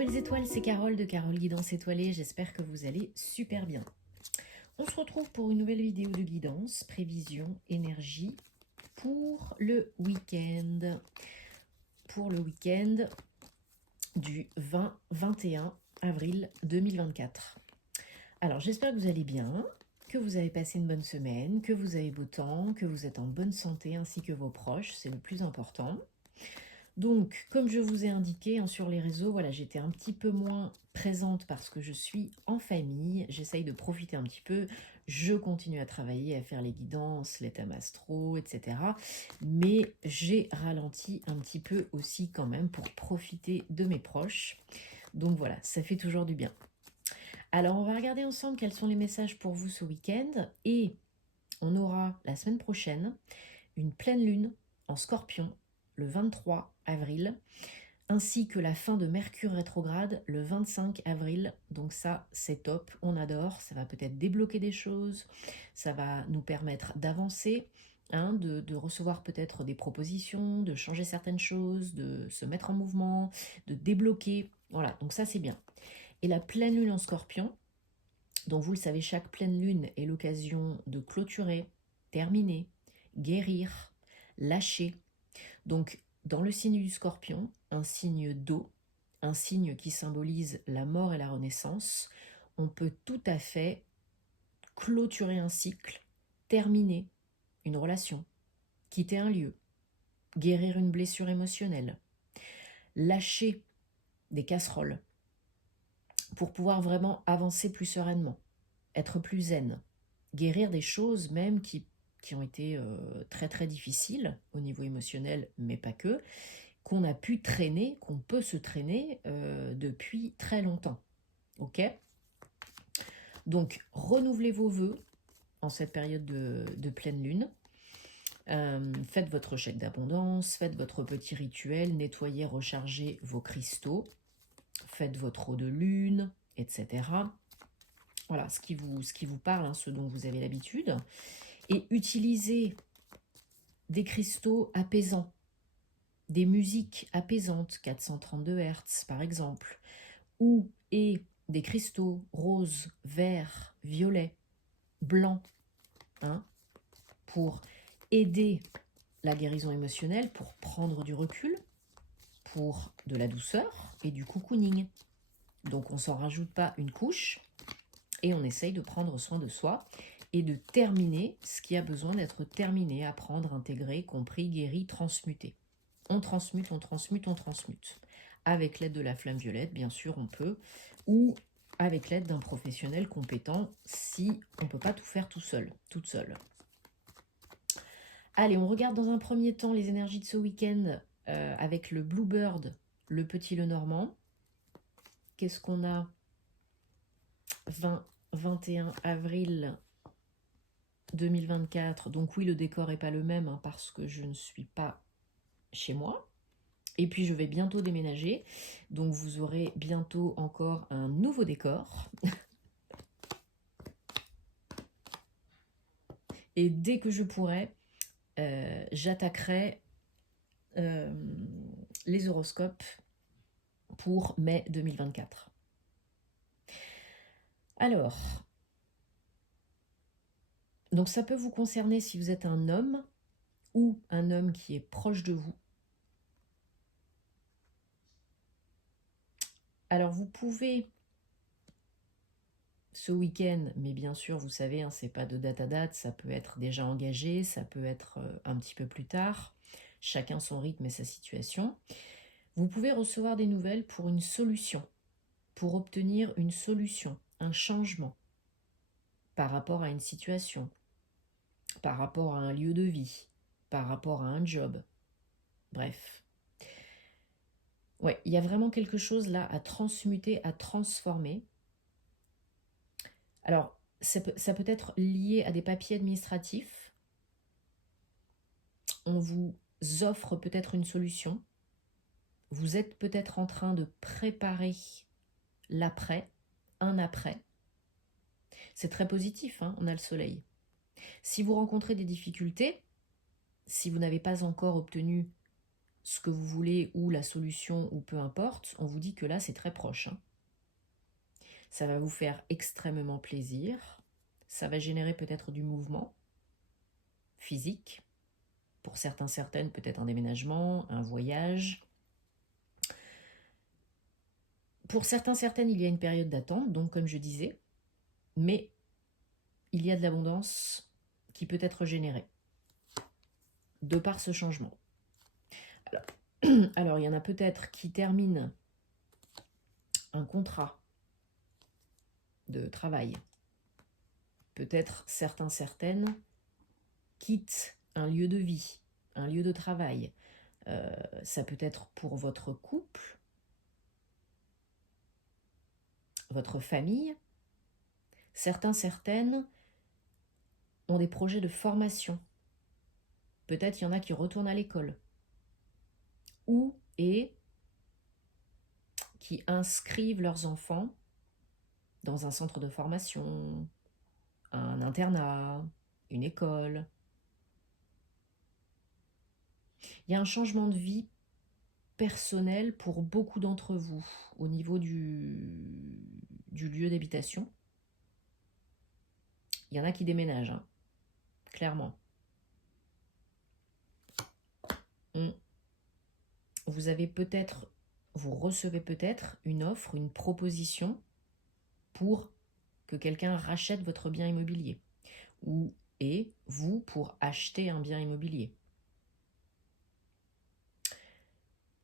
belles étoiles, c'est Carole de Carole Guidance Étoilée, j'espère que vous allez super bien. On se retrouve pour une nouvelle vidéo de guidance, prévision, énergie pour le week-end. Pour le week-end du 20-21 avril 2024. Alors j'espère que vous allez bien, que vous avez passé une bonne semaine, que vous avez beau temps, que vous êtes en bonne santé ainsi que vos proches, c'est le plus important. Donc, comme je vous ai indiqué sur les réseaux, voilà, j'étais un petit peu moins présente parce que je suis en famille. J'essaye de profiter un petit peu. Je continue à travailler, à faire les guidances, les thèmes astro, etc. Mais j'ai ralenti un petit peu aussi quand même pour profiter de mes proches. Donc voilà, ça fait toujours du bien. Alors, on va regarder ensemble quels sont les messages pour vous ce week-end. Et on aura la semaine prochaine une pleine lune en Scorpion le 23 avril, ainsi que la fin de Mercure rétrograde le 25 avril. Donc ça, c'est top, on adore, ça va peut-être débloquer des choses, ça va nous permettre d'avancer, de recevoir peut-être des propositions, de changer certaines choses, de se mettre en mouvement, de débloquer. Voilà, donc ça c'est bien. Et la pleine lune en Scorpion, donc vous le savez, chaque pleine lune est l'occasion de clôturer, terminer, guérir, lâcher. Donc, dans le signe du Scorpion, un signe d'eau, un signe qui symbolise la mort et la renaissance, on peut tout à fait clôturer un cycle, terminer une relation, quitter un lieu, guérir une blessure émotionnelle, lâcher des casseroles pour pouvoir vraiment avancer plus sereinement, être plus zen, guérir des choses même qui ont été très très difficiles au niveau émotionnel, mais pas que, qu'on a pu traîner, qu'on peut se traîner depuis très longtemps. Ok ? Donc, renouvelez vos vœux en cette période de pleine lune. Faites votre chèque d'abondance, faites votre petit rituel, nettoyez, rechargez vos cristaux, faites votre eau de lune, etc. Voilà, ce qui vous parle, ce dont vous avez l'habitude. Et utilisez des cristaux apaisants, des musiques apaisantes, 432 Hz par exemple, et des cristaux roses, verts, violets, blancs, pour aider la guérison émotionnelle, pour prendre du recul, pour de la douceur et du cocooning. Donc on ne s'en rajoute pas une couche et on essaye de prendre soin de soi et de terminer ce qui a besoin d'être terminé, apprendre, intégrer, compris, guéri, transmuté. On transmute, on transmute, on transmute. Avec l'aide de la flamme violette, bien sûr, on peut, ou avec l'aide d'un professionnel compétent si on ne peut pas tout faire tout seul, toute seule. Allez, on regarde dans un premier temps les énergies de ce week-end avec le Bluebird, le petit Lenormand. Qu'est-ce qu'on a 20-21 avril 2024. Donc oui, le décor n'est pas le même parce que je ne suis pas chez moi. Et puis je vais bientôt déménager. Donc vous aurez bientôt encore un nouveau décor. Et dès que je pourrai, j'attaquerai les horoscopes pour mai 2024. Alors, donc ça peut vous concerner si vous êtes un homme ou un homme qui est proche de vous. Alors vous pouvez, ce week-end, mais bien sûr vous savez, c'est pas de date à date, ça peut être déjà engagé, ça peut être un petit peu plus tard, chacun son rythme et sa situation. Vous pouvez recevoir des nouvelles pour une solution, pour obtenir une solution, un changement par rapport à une situation, par rapport à un lieu de vie, par rapport à un job. Bref. Ouais, il y a vraiment quelque chose là à transmuter, à transformer. Alors, ça peut être lié à des papiers administratifs. On vous offre peut-être une solution. Vous êtes peut-être en train de préparer l'après, un après. C'est très positif, on a le soleil. Si vous rencontrez des difficultés, si vous n'avez pas encore obtenu ce que vous voulez ou la solution ou peu importe, on vous dit que là c'est très proche. Hein. Ça va vous faire extrêmement plaisir. Ça va générer peut-être du mouvement physique. Pour certains, certaines, peut-être un déménagement, un voyage. Pour certains, certaines, il y a une période d'attente, donc comme je disais, mais il y a de l'abondance qui peut être générée de par ce changement. Alors il y en a peut-être qui terminent un contrat de travail. Peut-être certains, certaines quittent un lieu de vie, un lieu de travail. Ça peut être pour votre couple, votre famille. Certains, certaines ont des projets de formation. Peut-être il y en a qui retournent à l'école. Ou et qui inscrivent leurs enfants dans un centre de formation, un internat, une école. Il y a un changement de vie personnel pour beaucoup d'entre vous au niveau du lieu d'habitation. Il y en a qui déménagent, hein, clairement. Vous avez peut-être, vous recevez peut-être une offre, une proposition pour que quelqu'un rachète votre bien immobilier ou et vous pour acheter un bien immobilier.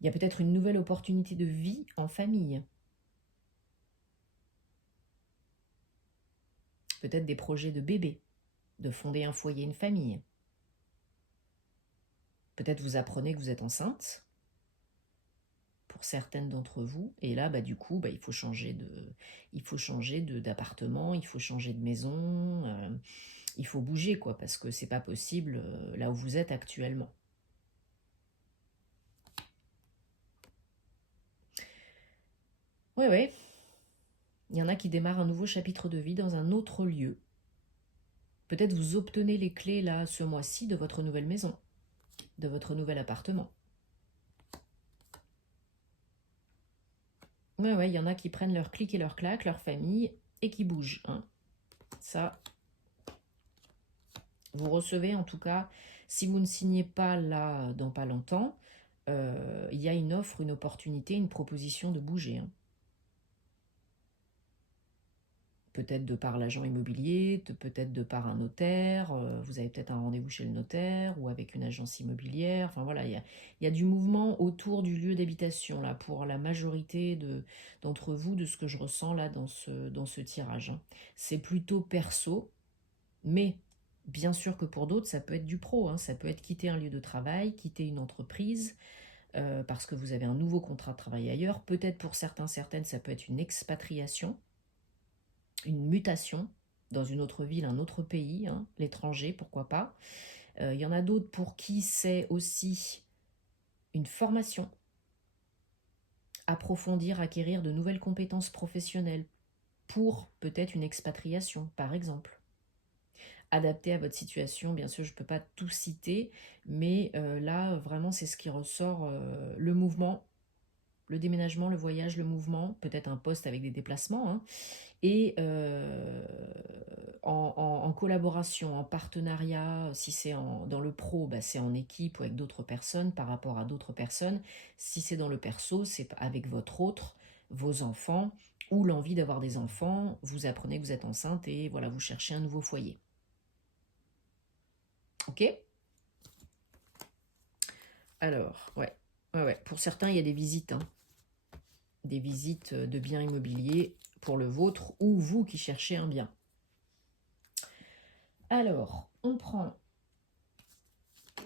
Il y a peut-être une nouvelle opportunité de vie en famille. Peut-être des projets de bébé, de fonder un foyer, une famille. Peut-être vous apprenez que vous êtes enceinte, pour certaines d'entre vous, et là, du coup, il faut changer d'appartement, il faut changer de maison, il faut bouger, quoi, parce que c'est pas possible là où vous êtes actuellement. Ouais. Il y en a qui démarrent un nouveau chapitre de vie dans un autre lieu. Peut-être vous obtenez les clés, là, ce mois-ci, de votre nouvelle maison, de votre nouvel appartement. Ouais, il y en a qui prennent leur clic et leur claque, leur famille, et qui bougent. Hein. Ça, vous recevez en tout cas, si vous ne signez pas là dans pas longtemps, il y a une offre, une opportunité, une proposition de bouger. Hein. Peut-être de par l'agent immobilier, peut-être de par un notaire, vous avez peut-être un rendez-vous chez le notaire ou avec une agence immobilière. Enfin voilà, il y a du mouvement autour du lieu d'habitation là pour la majorité d'entre vous, de ce que je ressens là dans ce tirage. Hein. C'est plutôt perso, mais bien sûr que pour d'autres, ça peut être du pro. Hein. Ça peut être quitter un lieu de travail, quitter une entreprise, parce que vous avez un nouveau contrat de travail ailleurs. Peut-être pour certains, certaines, ça peut être une expatriation, une mutation dans une autre ville, un autre pays, hein, l'étranger, pourquoi pas. Il y en a d'autres pour qui c'est aussi une formation, approfondir, acquérir de nouvelles compétences professionnelles pour peut-être une expatriation, par exemple. Adapté à votre situation, bien sûr, je ne peux pas tout citer, mais là, vraiment, c'est ce qui ressort, le mouvement, le déménagement, le voyage, le mouvement, peut-être un poste avec des déplacements, hein, et en collaboration, en partenariat, si c'est dans le pro, c'est en équipe ou avec d'autres personnes par rapport à d'autres personnes. Si c'est dans le perso, c'est avec votre autre, vos enfants, ou l'envie d'avoir des enfants, vous apprenez que vous êtes enceinte et voilà, vous cherchez un nouveau foyer. Ok ? Alors, ouais. Pour certains, il y a des visites, hein. Des visites de biens immobiliers pour le vôtre ou vous qui cherchez un bien. Alors, on prend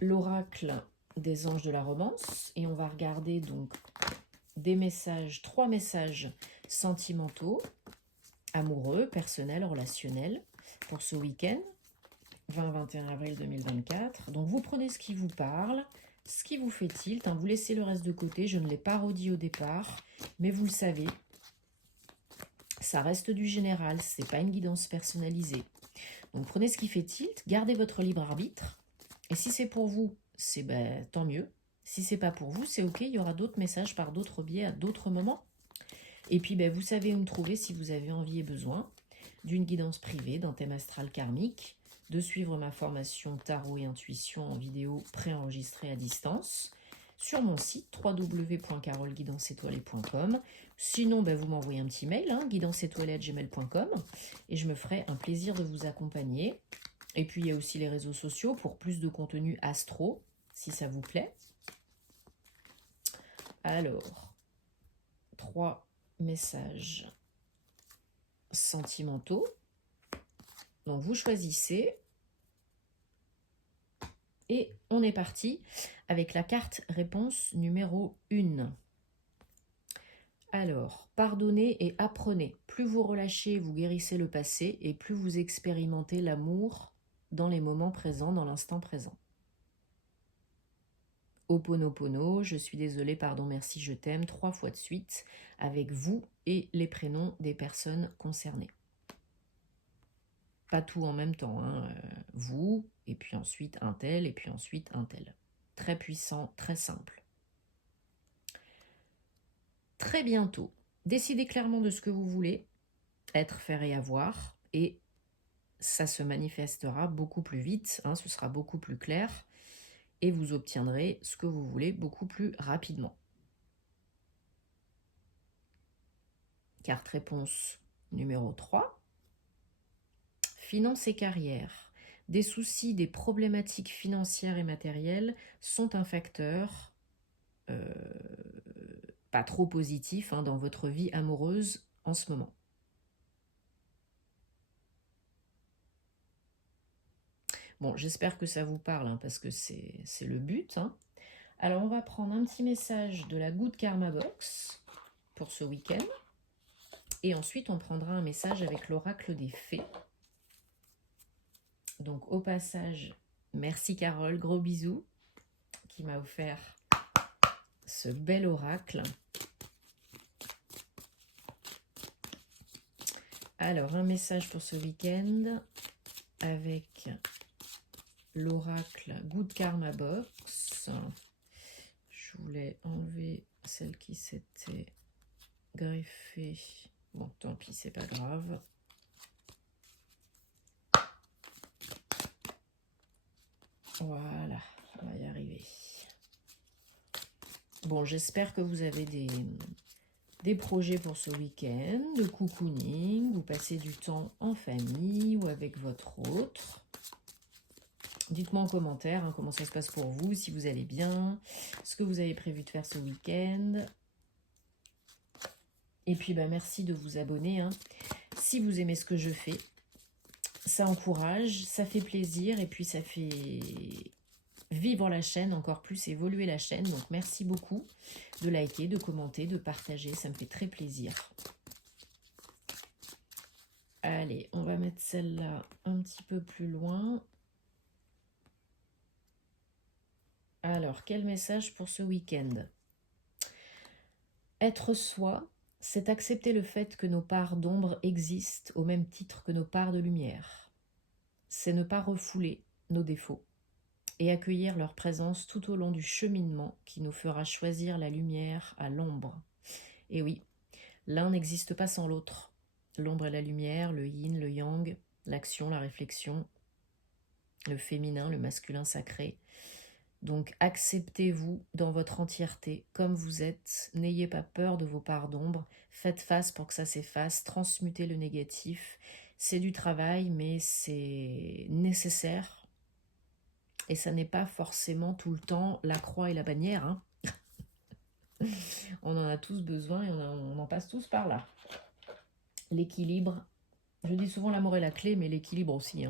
l'oracle des anges de la romance et on va regarder donc des messages, 3 messages sentimentaux, amoureux, personnels, relationnels pour ce week-end 20-21 avril 2024. Donc vous prenez ce qui vous parle, ce qui vous fait tilt, hein, vous laissez le reste de côté, je ne l'ai pas redit au départ, mais vous le savez, ça reste du général, c'est pas une guidance personnalisée. Donc prenez ce qui fait tilt, gardez votre libre arbitre, et si c'est pour vous, c'est tant mieux. Si c'est pas pour vous, c'est ok, il y aura d'autres messages par d'autres biais à d'autres moments. Et puis, ben, vous savez où me trouver si vous avez envie et besoin d'une guidance privée, d'un thème astral karmique, de suivre ma formation tarot et intuition en vidéo préenregistrée à distance sur mon site www.carolguidancetoilée.com. Sinon, ben, vous m'envoyez un petit mail, guidancetoilée@gmail.com, et je me ferai un plaisir de vous accompagner. Et puis, il y a aussi les réseaux sociaux pour plus de contenu astro, si ça vous plaît. Alors, 3 messages sentimentaux. Donc, vous choisissez. Et on est parti avec la carte réponse numéro 1. Alors, pardonnez et apprenez. Plus vous relâchez, vous guérissez le passé et plus vous expérimentez l'amour dans les moments présents, dans l'instant présent. Ho'oponopono, je suis désolée, pardon, merci, je t'aime, 3 fois de suite, avec vous et les prénoms des personnes concernées. Pas tout en même temps, vous, et puis ensuite un tel, et puis ensuite un tel. Très puissant, très simple. Très bientôt, décidez clairement de ce que vous voulez, être, faire et avoir, et ça se manifestera beaucoup plus vite, ce sera beaucoup plus clair, et vous obtiendrez ce que vous voulez beaucoup plus rapidement. Carte réponse numéro 3. Finances et carrière. Des soucis, des problématiques financières et matérielles sont un facteur pas trop positif dans votre vie amoureuse en ce moment. Bon, j'espère que ça vous parle, parce que c'est le but. Alors, on va prendre un petit message de la Good Karma Box pour ce week-end. Et ensuite, on prendra un message avec l'oracle des fées. Donc, au passage, merci Carole, gros bisous, qui m'a offert ce bel oracle. Alors, un message pour ce week-end avec l'oracle Good Karma Box. Je voulais enlever celle qui s'était greffée. Bon, tant pis, c'est pas grave. Voilà, on va y arriver. Bon, j'espère que vous avez des projets pour ce week-end, de cocooning, ou passer du temps en famille ou avec votre autre. Dites-moi en commentaire comment ça se passe pour vous, si vous allez bien, ce que vous avez prévu de faire ce week-end. Et puis, merci de vous abonner. Si vous aimez ce que je fais, ça encourage, ça fait plaisir et puis ça fait vivre la chaîne, encore plus évoluer la chaîne. Donc, merci beaucoup de liker, de commenter, de partager. Ça me fait très plaisir. Allez, on va mettre celle-là un petit peu plus loin. Alors, quel message pour ce week-end? Être soi, c'est accepter le fait que nos parts d'ombre existent au même titre que nos parts de lumière. C'est ne pas refouler nos défauts et accueillir leur présence tout au long du cheminement qui nous fera choisir la lumière à l'ombre. Et oui, l'un n'existe pas sans l'autre. L'ombre et la lumière, le yin, le yang, l'action, la réflexion, le féminin, le masculin sacré. Donc acceptez-vous dans votre entièreté comme vous êtes, n'ayez pas peur de vos parts d'ombre, faites face pour que ça s'efface, transmutez le négatif. C'est du travail, mais c'est nécessaire. Et ça n'est pas forcément tout le temps la croix et la bannière. On en a tous besoin et on en passe tous par là. L'équilibre, je dis souvent l'amour est la clé, mais l'équilibre aussi.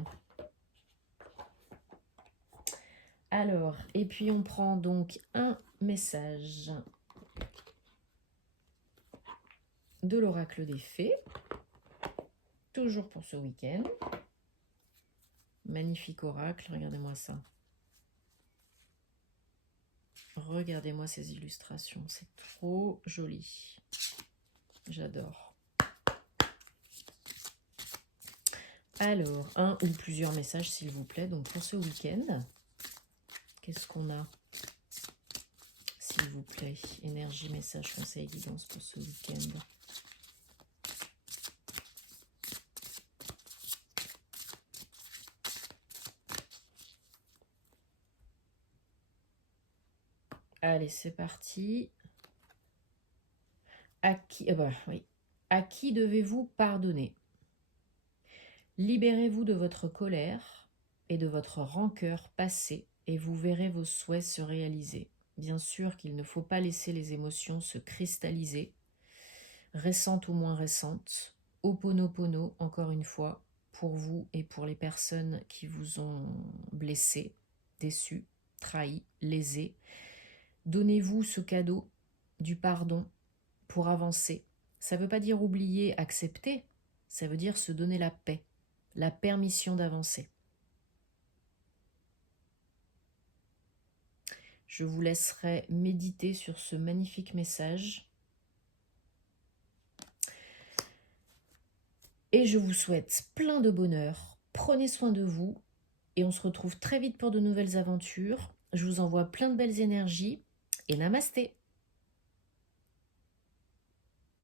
Alors, et puis on prend donc un message de l'oracle des fées, toujours pour ce week-end. Magnifique oracle, regardez-moi ça. Regardez-moi ces illustrations, c'est trop joli. J'adore. Alors, un ou plusieurs messages s'il vous plaît, donc pour ce week-end. Qu'est-ce qu'on a? s'il vous plaît. Énergie, message, conseil, guidance pour ce week-end. Allez, c'est parti. À qui devez-vous pardonner? Libérez-vous de votre colère et de votre rancœur passée et vous verrez vos souhaits se réaliser. Bien sûr qu'il ne faut pas laisser les émotions se cristalliser, récentes ou moins récentes. Ho'oponopono, encore une fois, pour vous et pour les personnes qui vous ont blessé, déçu, trahi, lésé. Donnez-vous ce cadeau du pardon pour avancer. Ça ne veut pas dire oublier, accepter, ça veut dire se donner la paix, la permission d'avancer. Je vous laisserai méditer sur ce magnifique message. Et je vous souhaite plein de bonheur. Prenez soin de vous et on se retrouve très vite pour de nouvelles aventures. Je vous envoie plein de belles énergies et namasté.